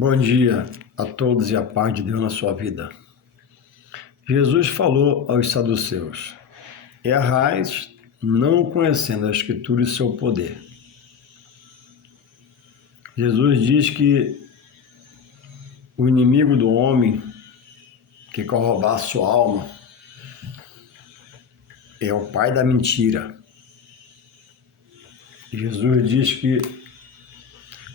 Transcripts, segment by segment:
Bom dia a todos e a paz de Deus na sua vida. Jesus falou aos saduceus: errais, não conhecendo a Escritura e seu poder. Jesus diz que o inimigo do homem que quer roubar a sua alma é o pai da mentira. Jesus diz que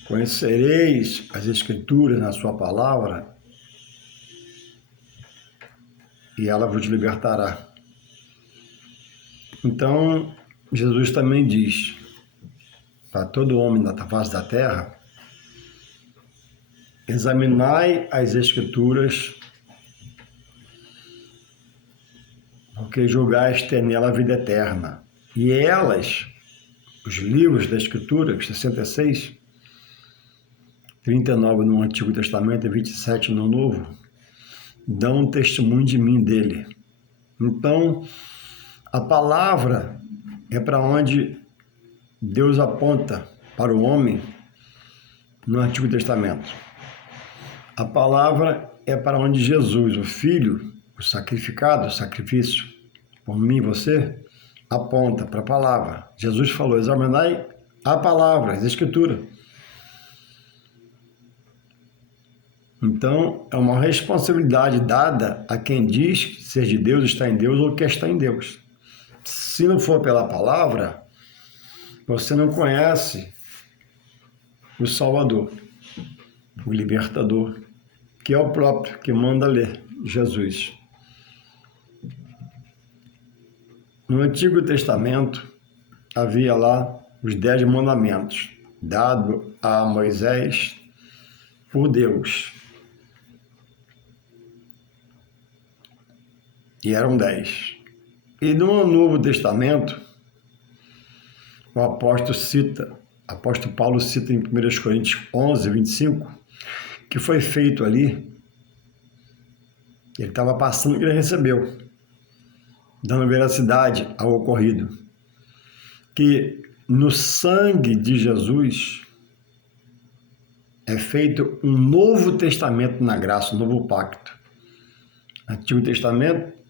conhecereis as Escrituras na sua palavra e ela vos libertará. Então, Jesus também diz para todo homem da face da terra: examinai as Escrituras, porque julgais ter nela a vida eterna. E elas, os livros da Escritura, 66, 39 no Antigo Testamento e 27 no Novo, dão testemunho de mim, dele. Então, a palavra é para onde Deus aponta para o homem no Antigo Testamento. A palavra é para onde Jesus, o Filho, o sacrificado, o sacrifício por mim e você, aponta para a palavra. Jesus falou: examinai a palavra, as Escrituras. Então, é uma responsabilidade dada a quem diz ser de Deus, está em Deus ou que está em Deus. Se não for pela palavra, você não conhece o Salvador, o Libertador, que é o próprio que manda ler, Jesus. No Antigo Testamento, havia lá os 10 mandamentos, dados a Moisés por Deus. E eram 10. E no Novo Testamento, o apóstolo Paulo cita em 1 Coríntios 11, 25, que foi feito ali, ele estava passando o que ele recebeu, dando veracidade ao ocorrido, que no sangue de Jesus é feito um novo testamento na graça, um novo pacto. Antigo Testamento,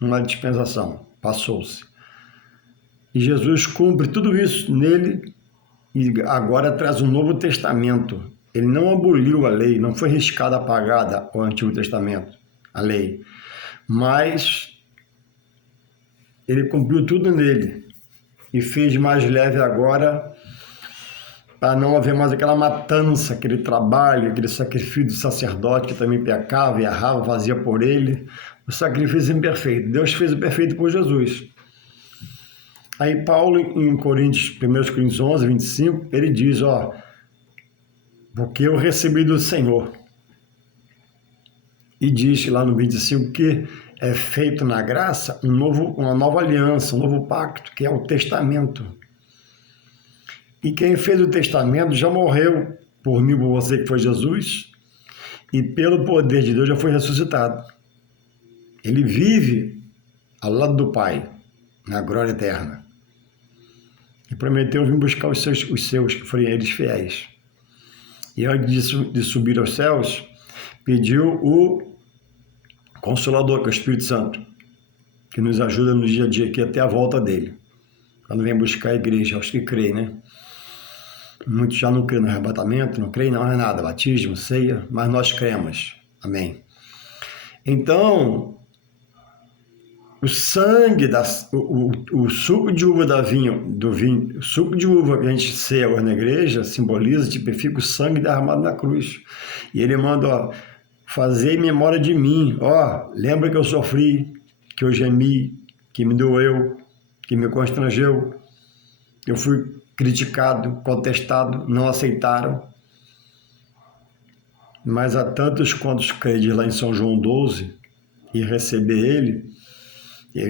uma dispensação, passou-se. E Jesus cumpre tudo isso nele e agora traz um novo testamento. Ele não aboliu a lei, não foi riscada, apagada o Antigo Testamento, a lei, mas ele cumpriu tudo nele e fez mais leve agora, para não haver mais aquela matança, aquele trabalho, aquele sacrifício do sacerdote que também pecava e errava, fazia por ele, o sacrifício imperfeito. Deus fez o perfeito por Jesus. Aí Paulo, em 1 Coríntios 11, 25, ele diz, porque eu recebi do Senhor. E diz lá no 25 que é feito na graça uma nova aliança, um novo pacto, que é o testamento. E quem fez o testamento já morreu por mim, por você, que foi Jesus, e pelo poder de Deus já foi ressuscitado. Ele vive ao lado do Pai, na glória eterna. E prometeu vir buscar os seus, que forem eles fiéis. E antes de subir aos céus, pediu o Consolador, que é o Espírito Santo, que nos ajuda no dia a dia aqui até a volta dele. Quando vem buscar a igreja, aos que creem, né? Muitos já não creem no arrebatamento, não creem, não é nada, batismo, ceia, mas nós cremos. Amém. Então, o sangue, o suco de uva do vinho, o suco de uva que a gente ceia agora na igreja, simboliza, tipifica o sangue derramado na cruz. E ele manda, fazer em memória de mim, lembra que eu sofri, que eu gemi, que me doeu, que me constrangeu, eu fui criticado, contestado, não aceitaram. Mas há tantos quantos creem lá em São João 12 e receber ele,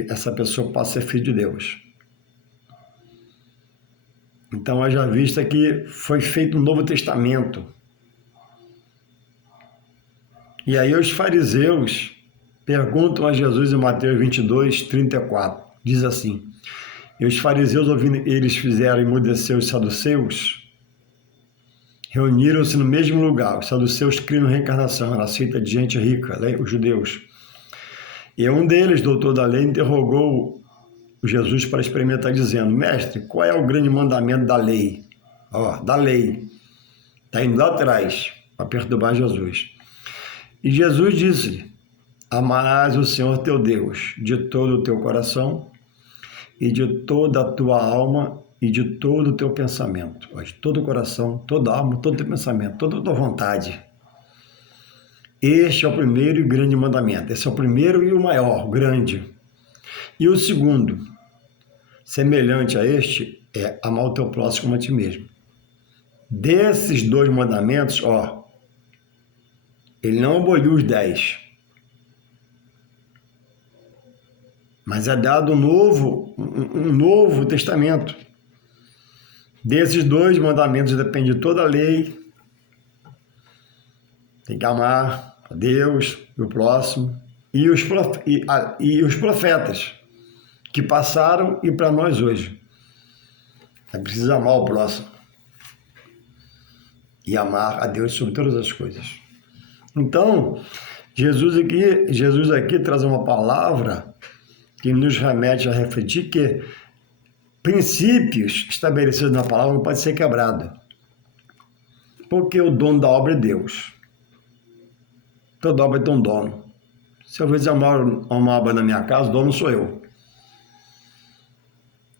essa pessoa passa a ser filho de Deus. Então, haja vista que foi feito um Novo Testamento. E aí os fariseus perguntam a Jesus em Mateus 22, 34. Diz assim: e os fariseus, ouvindo eles, fizeram emudecer os saduceus, reuniram-se no mesmo lugar. Os saduceus criam na reencarnação, era seita de gente rica, os judeus. E um deles, doutor da lei, interrogou Jesus para experimentar, dizendo: Mestre, qual é o grande mandamento da lei? Da lei. Está indo lá atrás para perturbar Jesus. E Jesus disse: amarás o Senhor teu Deus de todo o teu coração e de toda a tua alma e de todo o teu pensamento. De todo o coração, toda a alma, todo o teu pensamento, toda a tua vontade. Este é o primeiro e grande mandamento. Esse é o primeiro e o maior, o grande. E o segundo, semelhante a este, é amar o teu próximo como a ti mesmo. Desses 2 mandamentos, ele não aboliu os 10. Mas é dado um novo testamento. Desses 2 mandamentos depende toda a lei. Tem que amar a Deus e o próximo. E os profetas que passaram e para nós hoje. É preciso amar o próximo. E amar a Deus sobre todas as coisas. Então, Jesus aqui traz uma palavra que nos remete a refletir que princípios estabelecidos na palavra não podem ser quebrados. Porque o dono da obra é Deus. Toda obra tem um dono. Se eu fizer uma obra na minha casa, o dono sou eu.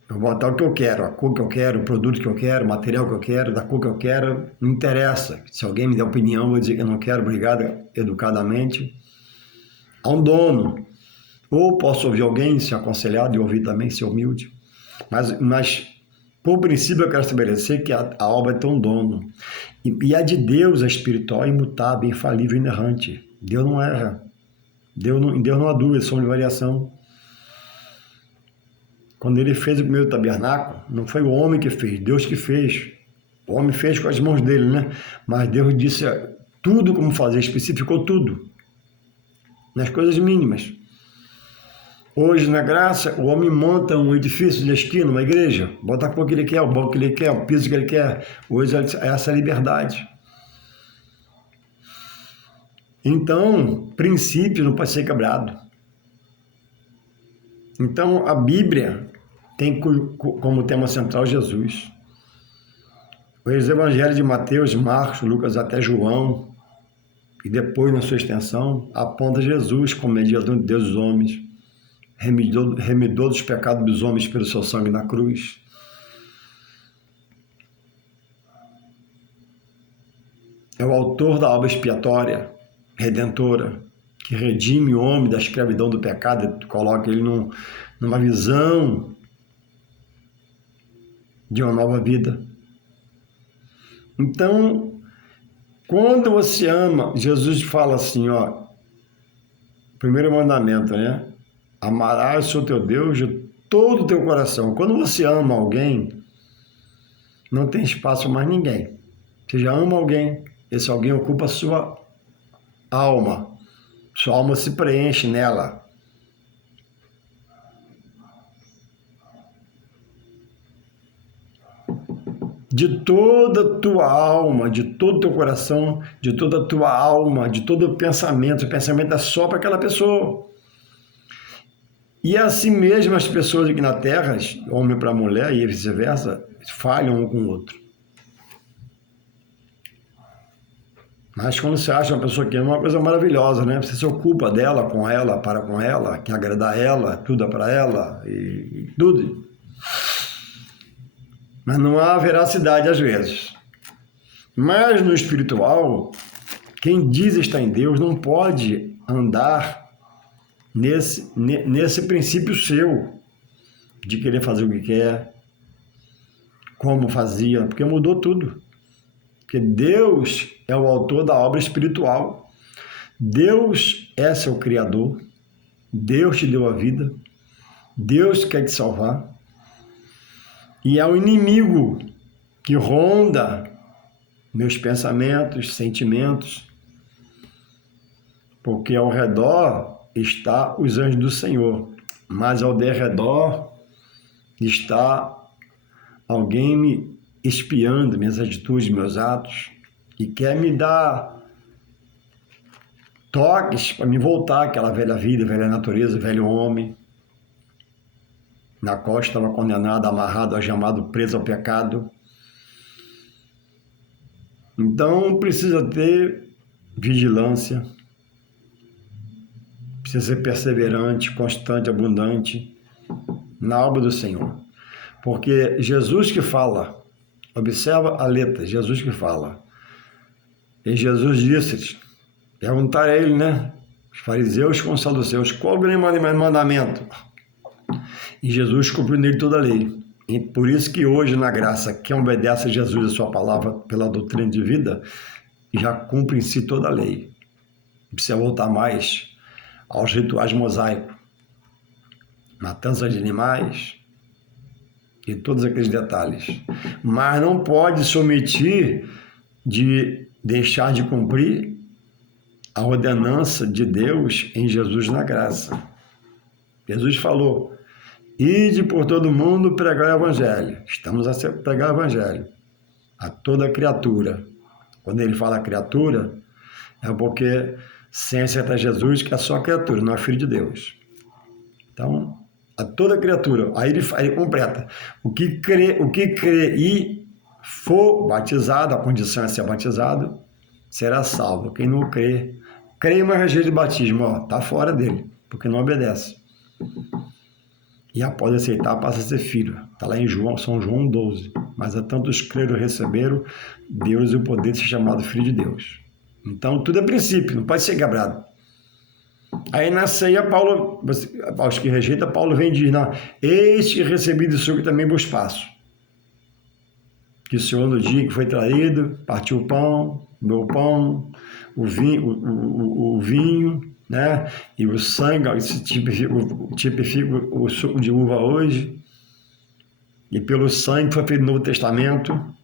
Eu vou botar o que eu quero, a cor que eu quero, o produto que eu quero, o material que eu quero, da cor que eu quero, não interessa. Se alguém me der opinião, eu vou dizer que eu não quero, obrigado, educadamente. Há um dono. Ou posso ouvir alguém, ser aconselhado, e ouvir também, ser humilde. Mas por princípio, eu quero estabelecer que a obra tem um dono. E a de Deus é espiritual, imutável, infalível, inerrante. Deus não erra. Em Deus não há dúvida, só de variação. Quando ele fez o primeiro tabernáculo, não foi o homem que fez, Deus que fez. O homem fez com as mãos dele, né? Mas Deus disse tudo como fazer, especificou tudo. Nas coisas mínimas. Hoje, na graça, o homem monta um edifício de esquina, uma igreja, bota a cor que ele quer, o banco que ele quer, o piso que ele quer. Hoje é essa liberdade. Então, princípio não pode ser quebrado. Então, a Bíblia tem como tema central Jesus. Os evangelhos de Mateus, Marcos, Lucas até João, e depois, na sua extensão, aponta Jesus como mediador de Deus dos homens, remidor dos pecados dos homens pelo seu sangue na cruz. É o autor da obra expiatória, redentora, que redime o homem da escravidão do pecado, coloca ele numa visão de uma nova vida. Então, quando você ama, Jesus fala assim, primeiro mandamento, né? Amarás o teu Deus de todo o teu coração. Quando você ama alguém, não tem espaço para mais ninguém. Você já ama alguém, esse alguém ocupa a sua alma. Sua alma se preenche nela. De toda a tua alma, de todo o teu coração, de toda a tua alma, de todo o pensamento é só para aquela pessoa. E assim mesmo as pessoas aqui na Terra, homem para mulher e vice-versa, falham um com o outro. Mas quando você acha uma pessoa que ama, é uma coisa maravilhosa, né? Você se ocupa dela, com ela, para com ela, quer agradar ela, tudo é para ela, e tudo. Mas não há veracidade às vezes. Mas no espiritual, quem diz estar em Deus não pode andar nesse princípio seu, de querer fazer o que quer, como fazia, porque mudou tudo. Porque Deus é o autor da obra espiritual. Deus é seu Criador. Deus te deu a vida. Deus quer te salvar. E é o inimigo que ronda meus pensamentos, sentimentos, porque ao redor está os anjos do Senhor, mas ao derredor está alguém me espiando minhas atitudes, meus atos, e quer me dar toques para me voltar àquela velha vida, velha natureza, velho homem, na qual estava condenado, amarrado, algemado, preso ao pecado. Então precisa ter vigilância, precisa ser perseverante, constante, abundante na obra do Senhor. Porque Jesus que fala, observa a letra, Jesus que fala. E Jesus disse, perguntaram a ele, né? Os fariseus com os saduceus, qual o grande mandamento? E Jesus cumpriu nele toda a lei. E por isso que hoje, na graça, quem obedece a Jesus e a sua palavra pela doutrina de vida, já cumpre em si toda a lei. Não precisa voltar mais aos rituais mosaicos, matança de animais e todos aqueles detalhes. Mas não pode se omitir de deixar de cumprir a ordenança de Deus em Jesus na graça. Jesus falou, ide por todo mundo pregar o evangelho. Estamos a pregar o evangelho a toda criatura. Quando ele fala criatura, é porque sem aceitar Jesus, que é só criatura, não é filho de Deus. Então, a toda criatura. Aí ele completa. O que crê e for batizado, a condição é ser batizado, será salvo. Quem não crê, mas rejeita o batismo, está fora dele, porque não obedece. E após aceitar, passa a ser filho. Está lá em São João 12. Mas a tantos creram e receberam Deus e o poder de ser chamado filho de Deus. Então, tudo é princípio, não pode ser quebrado. Aí na ceia, Paulo, aos que rejeitam, Paulo vem e diz, não, eis que recebi do Senhor que também vos passo. Que o Senhor, no dia que foi traído, partiu o pão, meu pão, o vinho, né? E o sangue, esse tipifica o suco de uva hoje. E pelo sangue foi feito o Novo Testamento.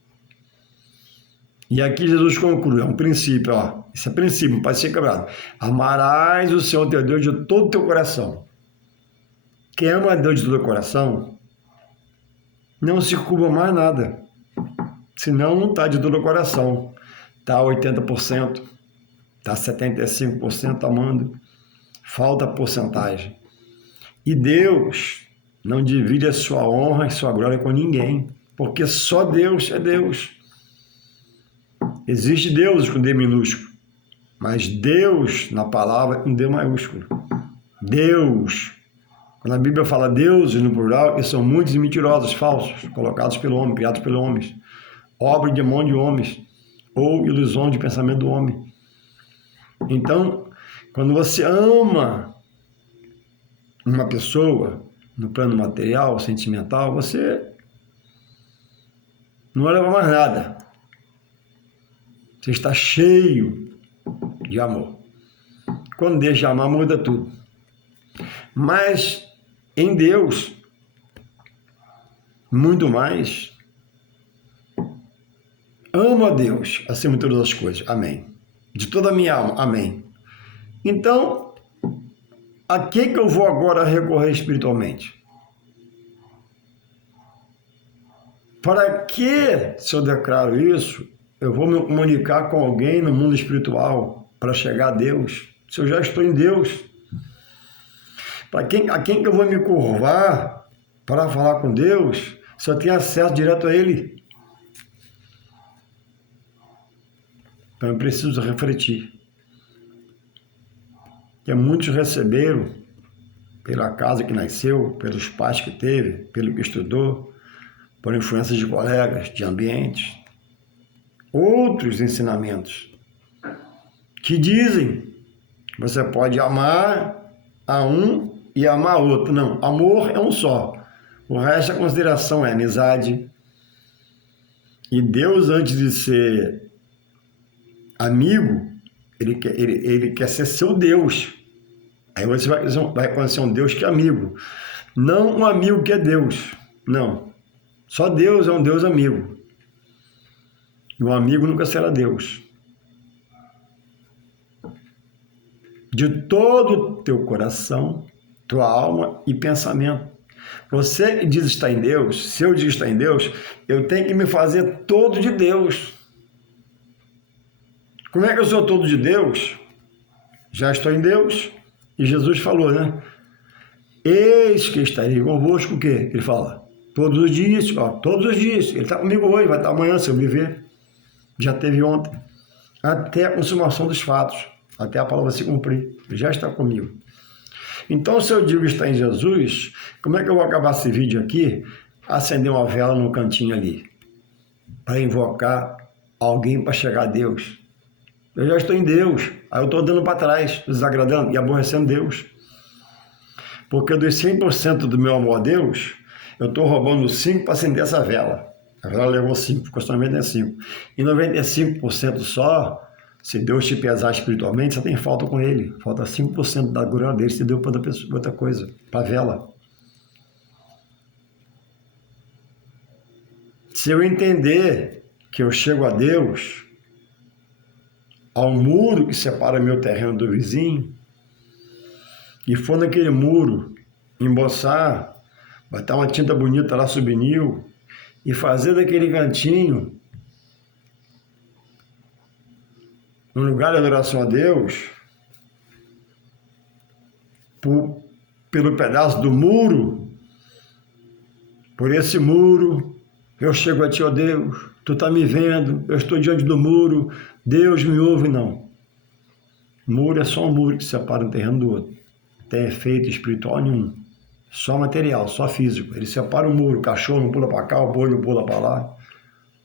E aqui Jesus conclui, é um princípio, ó. Esse é princípio, não pode ser quebrado. Amarás o Senhor teu Deus de todo o teu coração. Quem ama a Deus de todo o coração, não se curva mais nada. Senão não está de todo o coração. Está 80%, está 75% amando. Falta porcentagem. E Deus não divide a sua honra e sua glória com ninguém. Porque só Deus é Deus. Existe Deus com D minúsculo, mas Deus, na palavra, com D maiúsculo. Deus. Quando a Bíblia fala Deus no plural, eles são muitos e mentirosos, falsos, colocados pelo homem, criados pelo homem. Obra de mão de homens, ou ilusão de pensamento do homem. Então, quando você ama uma pessoa, no plano material, sentimental, você não vai levar mais nada. Você está cheio de amor. Quando deixa de amar, muda tudo. Mas em Deus, muito mais, amo a Deus acima de todas as coisas. Amém. De toda a minha alma. Amém. Então, a que eu vou agora recorrer espiritualmente? Para que, se eu declaro isso, eu vou me comunicar com alguém no mundo espiritual para chegar a Deus, se eu já estou em Deus? A quem que eu vou me curvar para falar com Deus, se eu tenho acesso direto a Ele? Então eu preciso refletir. Que muitos receberam pela casa que nasceu, pelos pais que teve, pelo que estudou, por influências de colegas, de ambientes, outros ensinamentos que dizem que você pode amar a um e amar outro. Não, amor é um só. O resto, a consideração é amizade. E Deus, antes de ser amigo, ele quer ser seu Deus. Aí você vai conhecer um Deus que é amigo. Não um amigo que é Deus. Não. Só Deus é um Deus amigo. E um amigo nunca será Deus. De todo o teu coração, tua alma e pensamento. Você diz estar em Deus, se eu digo estar em Deus, eu tenho que me fazer todo de Deus. Como é que eu sou todo de Deus? Já estou em Deus. E Jesus falou, né? Eis que estarei convosco, o quê? Ele fala, todos os dias, ó, todos os dias. Ele está comigo hoje, vai estar amanhã, se eu me ver. Já teve ontem. Até a consumação dos fatos, até a palavra se cumprir. Ele já está comigo. Então, se eu digo está em Jesus, como é que eu vou acabar esse vídeo aqui? Acender uma vela no cantinho ali, para invocar alguém para chegar a Deus. Eu já estou em Deus, aí eu estou dando para trás, desagradando e aborrecendo Deus. Porque dos 100% do meu amor a Deus, eu estou roubando 5 para acender essa vela. A vela levou 5, ficou só 95. E 95% só, se Deus te pesar espiritualmente, você tem falta com Ele. Falta 5% da glória dele, você deu para outra coisa, para a vela. Se eu entender que eu chego a Deus, ao muro que separa meu terreno do vizinho, e for naquele muro, emboçar, botar uma tinta bonita lá, subnil, e fazer daquele cantinho um lugar de adoração a Deus, pelo pedaço do muro, por esse muro, eu chego a ti, ó Deus, tu está me vendo, eu estou diante do muro, Deus me ouve, não. Muro é só um muro que separa um terreno do outro. Não tem efeito espiritual nenhum. Só material, só físico. Ele separa o muro, o cachorro não pula para cá, o boi não pula para lá.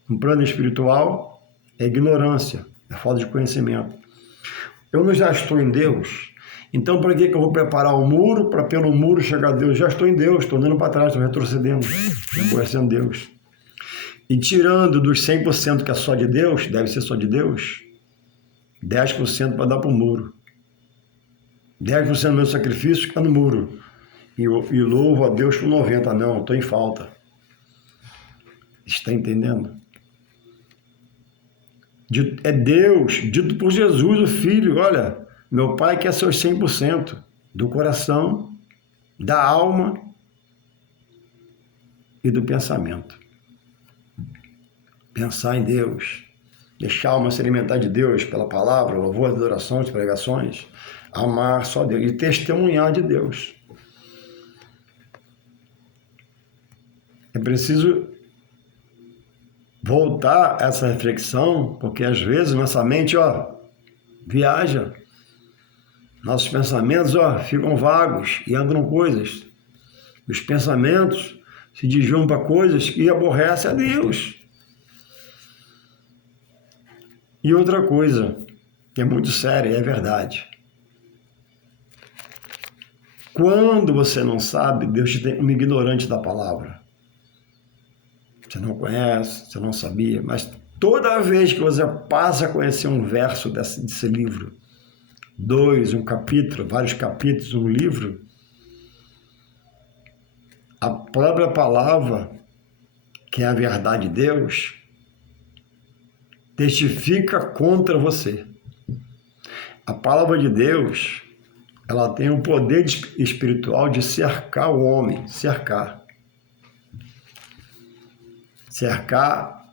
No plano espiritual, é ignorância, é falta de conhecimento. Eu não já estou em Deus, então para que eu vou preparar o muro para pelo muro chegar a Deus? Já estou em Deus, estou andando para trás, estou retrocedendo, estou conhecendo Deus. E tirando dos 100% que é só de Deus, deve ser só de Deus, 10% para dar para o muro. 10% do meu sacrifício está no muro. E louvo a Deus por 90%. Não, estou em falta. Está entendendo? É Deus, dito por Jesus, o Filho. Olha, meu Pai quer seus 100% do coração, da alma e do pensamento. Pensar em Deus, deixar a alma se alimentar de Deus pela palavra, louvor, adorações, pregações, amar só Deus e testemunhar de Deus. É preciso voltar a essa reflexão, porque às vezes nossa mente, viaja. Nossos pensamentos, ficam vagos e andam coisas. Os pensamentos se desviam para coisas que aborrecem a Deus. E outra coisa, que é muito séria, é verdade. Quando você não sabe, Deus te tem como ignorante da palavra. Você não conhece, você não sabia, mas toda vez que você passa a conhecer um verso desse livro, 2, um capítulo, vários capítulos, um livro, a própria palavra, que é a verdade de Deus, testifica contra você. A palavra de Deus, ela tem o poder espiritual de cercar o homem, cercar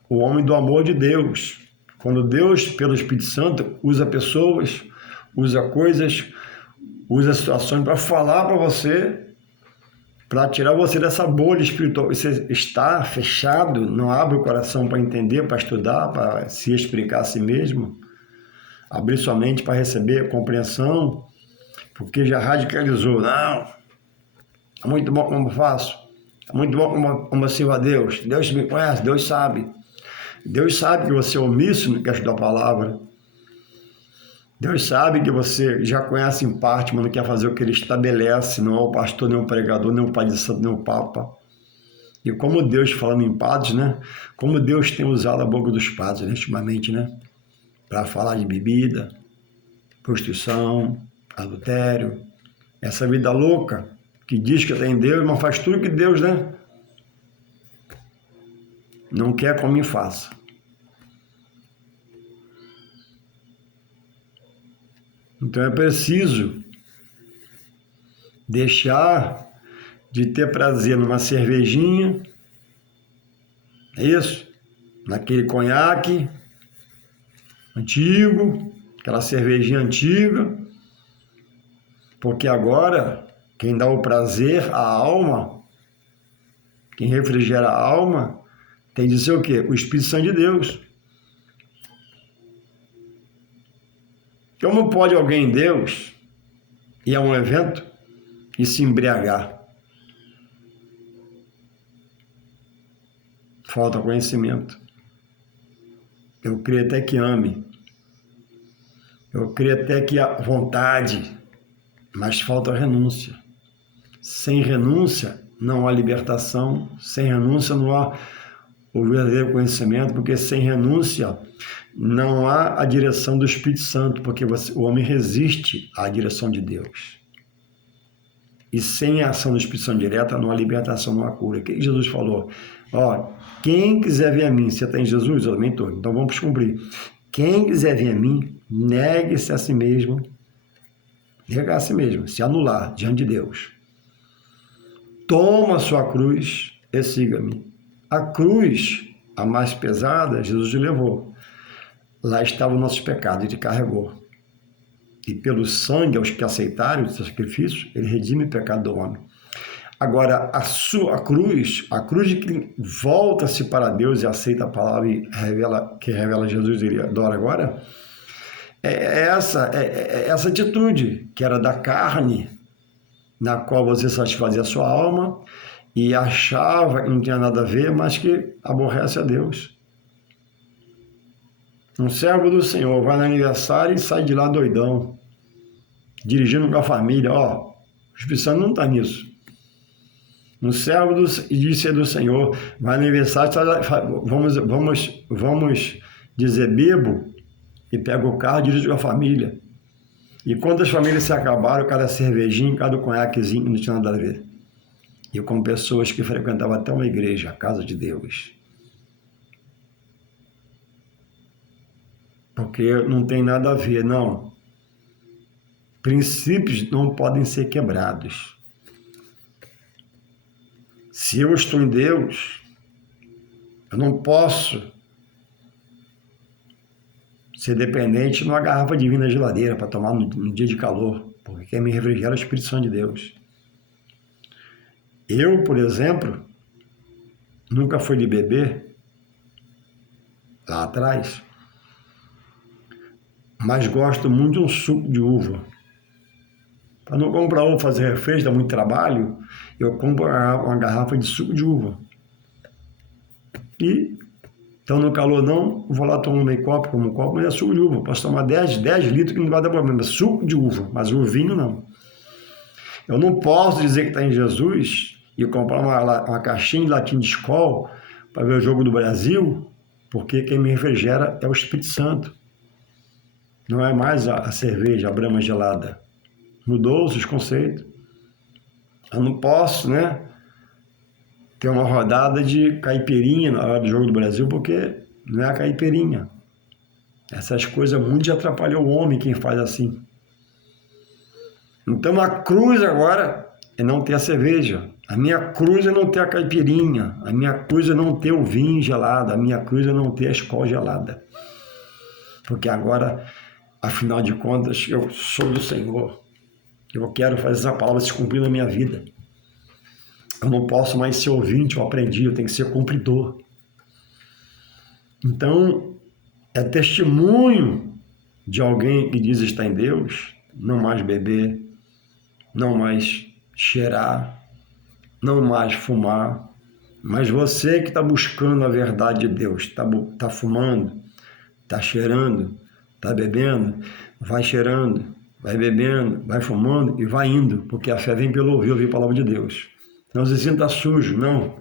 o homem do amor de Deus. Quando Deus, pelo Espírito Santo, usa pessoas, usa coisas, usa situações para falar para você, para tirar você dessa bolha espiritual. Você está fechado, não abre o coração para entender, para estudar, para se explicar a si mesmo, abrir sua mente para receber compreensão, porque já radicalizou. Não, é muito bom como eu faço, é muito bom como eu sirvo a Deus. Deus me conhece, Deus sabe. Deus sabe que você é omisso no que estudar a palavra. Deus sabe que você já conhece em parte, mas não quer fazer o que ele estabelece, não é o pastor, nem o pregador, nem o pai de santo, nem o papa. E como Deus, falando em padres, né? Como Deus tem usado a boca dos padres, ultimamente, né? Para falar de bebida, prostituição, adultério, essa vida louca que diz que tem Deus, mas faz tudo que Deus, né? Não quer como me faça. Então é preciso deixar de ter prazer numa cervejinha, é isso? Naquele conhaque, antigo, aquela cervejinha antiga, porque agora quem dá o prazer à alma, quem refrigera a alma, tem de ser o quê? O Espírito Santo de Deus. Como pode alguém em Deus ir a um evento e se embriagar? Falta conhecimento. Eu creio até que ame. Eu creio até que há vontade, mas falta renúncia. Sem renúncia não há libertação, sem renúncia não há o verdadeiro conhecimento, porque sem renúncia não há a direção do Espírito Santo, porque o homem resiste à direção de Deus. E sem a ação do Espírito Santo direta não há libertação, não há cura. O que Jesus falou? Quem quiser vir a mim, você está em Jesus? Eu também estou. Então vamos cumprir. Quem quiser vir a mim, negue-se a si mesmo, negar a si mesmo, se anular diante de Deus. Toma a sua cruz e siga-me. A cruz, a mais pesada, Jesus te levou. Lá estava o nosso pecado, ele carregou. E pelo sangue, aos que aceitaram o sacrifício, ele redime o pecado do homem. Agora, a cruz de quem volta-se para Deus e aceita a palavra e revela Jesus, ele adora agora, é essa atitude, que era da carne, na qual você satisfazia a sua alma e achava que não tinha nada a ver, mas que aborrece a Deus. Um servo do Senhor vai no aniversário e sai de lá doidão, dirigindo com a família. O Espírito Santo não está nisso. Um servo diz ser do Senhor, vai no aniversário, vamos dizer bebo, e pega o carro e dirige com a família. E quando as famílias se acabaram, cada cervejinha, cada conhaquezinho, não tinha nada a ver. E eu, como pessoas que frequentavam até uma igreja, a casa de Deus. Porque não tem nada a ver, não. Princípios não podem ser quebrados. Se eu estou em Deus, eu não posso ser dependente de uma garrafa de vinho na geladeira para tomar no dia de calor, porque quem me refrigera é o Espírito Santo de Deus. Eu, por exemplo, nunca fui de beber lá atrás, mas gosto muito de um suco de uva. Para não comprar uva, fazer refresco, dá muito trabalho, eu compro uma garrafa de suco de uva. E, então no calor não, vou lá tomar meio copo, como um copo, mas é suco de uva. Posso tomar 10 litros que não vai dar problema, é suco de uva, mas o vinho não. Eu não posso dizer que está em Jesus e comprar uma caixinha de latim de Skol para ver o jogo do Brasil, porque quem me refrigera é o Espírito Santo. Não é mais a cerveja, a Brahma gelada. Mudou-se os conceitos. Eu não posso, ter uma rodada de caipirinha na hora do jogo do Brasil, porque não é a caipirinha. Essas coisas muito já atrapalham o homem, quem faz assim. Então a cruz agora é não ter a cerveja. A minha cruz é não ter a caipirinha. A minha cruz é não ter o vinho gelado. A minha cruz é não ter a Skol gelada. Porque agora, afinal de contas, eu sou do Senhor. Eu quero fazer essa palavra se cumprir na minha vida. Eu não posso mais ser ouvinte ou aprendiz, eu tenho que ser cumpridor. Então, é testemunho de alguém que diz estar em Deus, não mais beber, não mais cheirar, não mais fumar. Mas você que está buscando a verdade de Deus, está fumando, está cheirando, está bebendo, vai cheirando, vai bebendo, vai fumando e vai indo, porque a fé vem pelo ouvir a palavra de Deus. Não se sinta sujo, não.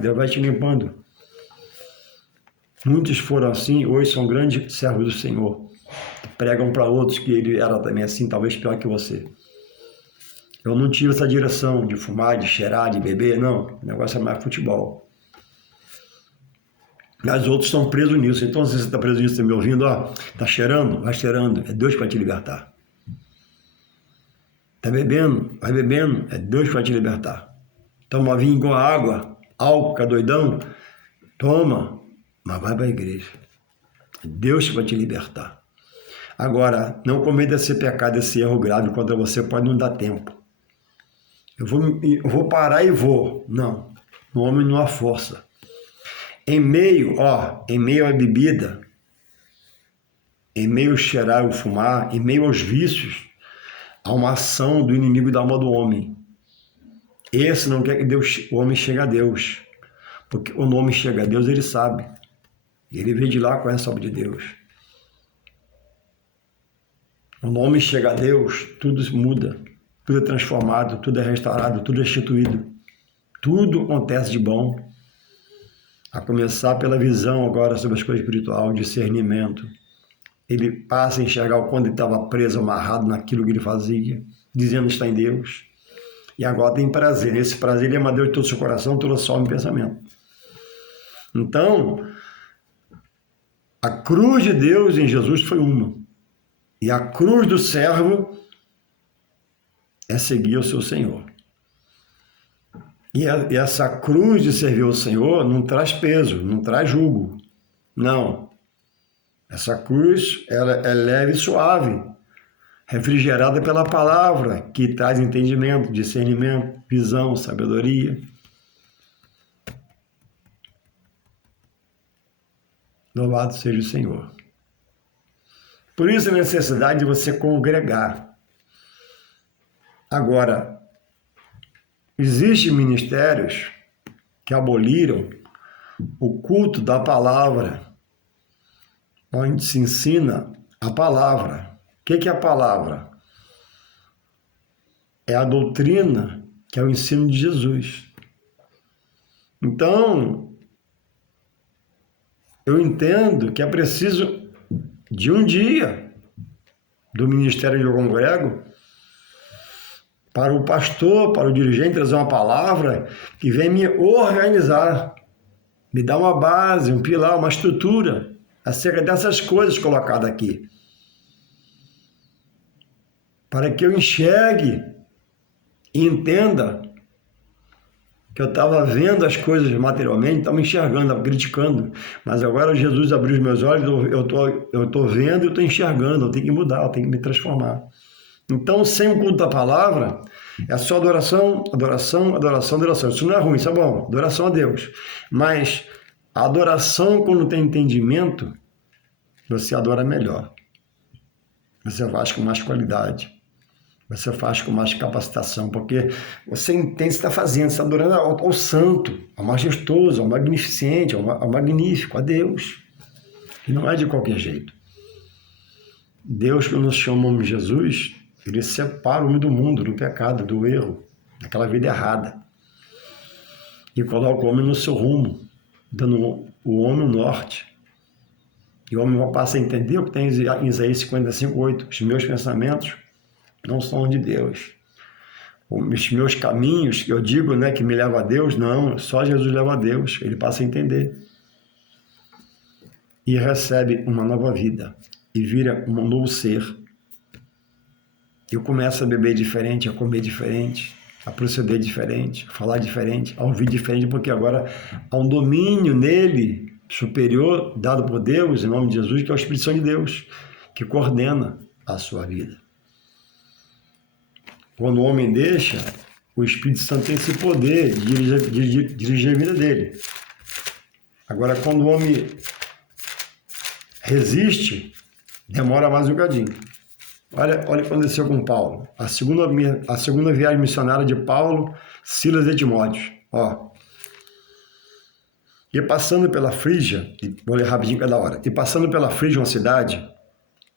Deus vai te limpando. Muitos foram assim, hoje são grandes servos do Senhor. Pregam para outros que ele era também assim, talvez pior que você. Eu não tive essa direção de fumar, de cheirar, de beber, não. O negócio é mais futebol. Mas outros estão presos nisso. Então, se você está preso nisso, está me ouvindo, está cheirando? Vai cheirando. É Deus para te libertar. Está bebendo? Vai bebendo. É Deus para te libertar. Toma vinho com água, álcool, doidão? Toma, mas vai para a igreja. Deus vai te libertar. Agora, não cometa esse pecado, esse erro grave contra você, pode não dar tempo. Eu vou parar e vou. Não, no homem não há força. Em meio à bebida, em meio ao cheirar, ao fumar, em meio aos vícios, há uma ação do inimigo da alma do homem. Esse não quer que o homem chegue a Deus. Porque quando o homem chega a Deus, ele sabe. Ele vem de lá, conhece a obra de Deus. Quando o homem chega a Deus, tudo muda. Tudo é transformado, tudo é restaurado, tudo é restituído. Tudo acontece de bom. A começar pela visão agora sobre as coisas espirituais, discernimento. Ele passa a enxergar quando ele estava preso, amarrado naquilo que ele fazia, dizendo que está em Deus. E agora tem prazer. Esse prazer ele ama Deus de todo o seu coração, toda a sua alma e pensamento. Então, a cruz de Deus em Jesus foi uma. E a cruz do servo é seguir o seu Senhor. E essa cruz de servir ao Senhor não traz peso, não traz jugo. Não. Essa cruz ela é leve e suave, refrigerada pela palavra, que traz entendimento, discernimento, visão, sabedoria. Louvado seja o Senhor. Por isso a necessidade de você congregar. Agora, existem ministérios que aboliram o culto da palavra, onde se ensina a palavra. O que é a palavra? É a doutrina, que é o ensino de Jesus. Então, eu entendo que é preciso de um dia do ministério que eu congrego para o pastor, para o dirigente trazer uma palavra que vem me organizar, me dar uma base, um pilar, uma estrutura acerca dessas coisas colocadas aqui, para que eu enxergue e entenda que eu estava vendo as coisas materialmente, estava enxergando, estava criticando, mas agora Jesus abriu os meus olhos, eu estou vendo e estou enxergando, eu tenho que mudar, eu tenho que me transformar. Então, sem o culto da palavra, é só adoração, adoração, adoração, adoração. Isso não é ruim, isso é bom, adoração a Deus. Mas a adoração, quando tem entendimento, você adora melhor. Você faz com mais qualidade. Você faz com mais capacitação, porque você entende o que está fazendo, você está adorando ao santo, ao majestoso, ao magnificente, ao magnífico, a Deus. E não é de qualquer jeito. Deus, que nos chama de Jesus, ele separa o homem do mundo, do pecado, do erro, daquela vida errada. E coloca o homem no seu rumo, dando o homem o norte. E o homem passa a entender o que tem em Isaías 55:8. Os meus pensamentos não são de Deus. Os meus caminhos, que eu digo, né, que me levam a Deus, não, só Jesus leva a Deus. Ele passa a entender. E recebe uma nova vida. E vira um novo ser. Eu começo a beber diferente, a comer diferente, a proceder diferente, a falar diferente, a ouvir diferente, porque agora há um domínio nele superior, dado por Deus, em nome de Jesus, que é o Espírito Santo de Deus, que coordena a sua vida. Quando o homem deixa, o Espírito Santo tem esse poder de dirigir a vida dele. Agora, quando o homem resiste, demora mais um bocadinho. Olha o que aconteceu com Paulo. A segunda viagem missionária de Paulo, Silas e Timóteo. E passando pela Frígia, vou ler rapidinho cada hora, e passando pela Frígia, uma cidade,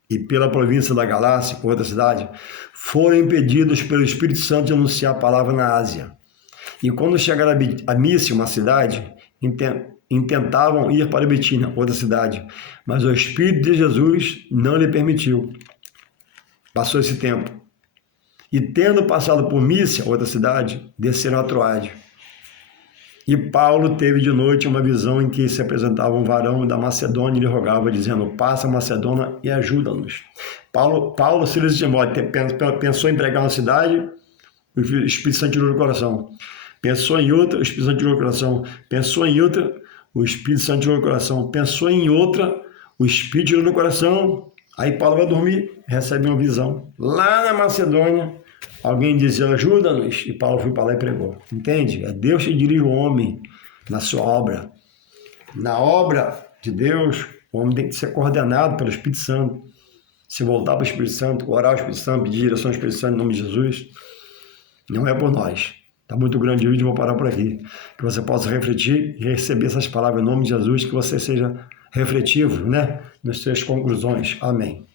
e pela província da Galácia, outra cidade, foram impedidos pelo Espírito Santo de anunciar a palavra na Ásia. E quando chegaram a Mísia, uma cidade, intentavam ir para Betina, outra cidade, mas o Espírito de Jesus não lhe permitiu. Passou esse tempo. E tendo passado por Mísia, outra cidade, desceram a Troade. E Paulo teve de noite uma visão em que se apresentava um varão da Macedônia e lhe rogava, dizendo: passa a Macedônia e ajuda-nos. Paulo, Silas e Timóteo pensou em pregar uma cidade, o Espírito Santo tirou do coração. Pensou em outra, o Espírito Santo tirou do coração. Pensou em outra, o Espírito Santo tirou do coração. Pensou em outra, o Espírito no coração. Aí Paulo vai dormir, recebe uma visão. Lá na Macedônia, alguém dizia, ajuda-nos, e Paulo foi para lá e pregou. Entende? É Deus que dirige o homem na sua obra. Na obra de Deus, o homem tem que ser coordenado pelo Espírito Santo. Se voltar para o Espírito Santo, orar ao Espírito Santo, pedir direção ao Espírito Santo em nome de Jesus, não é por nós. Está muito grande o vídeo, vou parar por aqui. Que você possa refletir e receber essas palavras em nome de Jesus, que você seja refletivo, né, nas suas conclusões. Amém.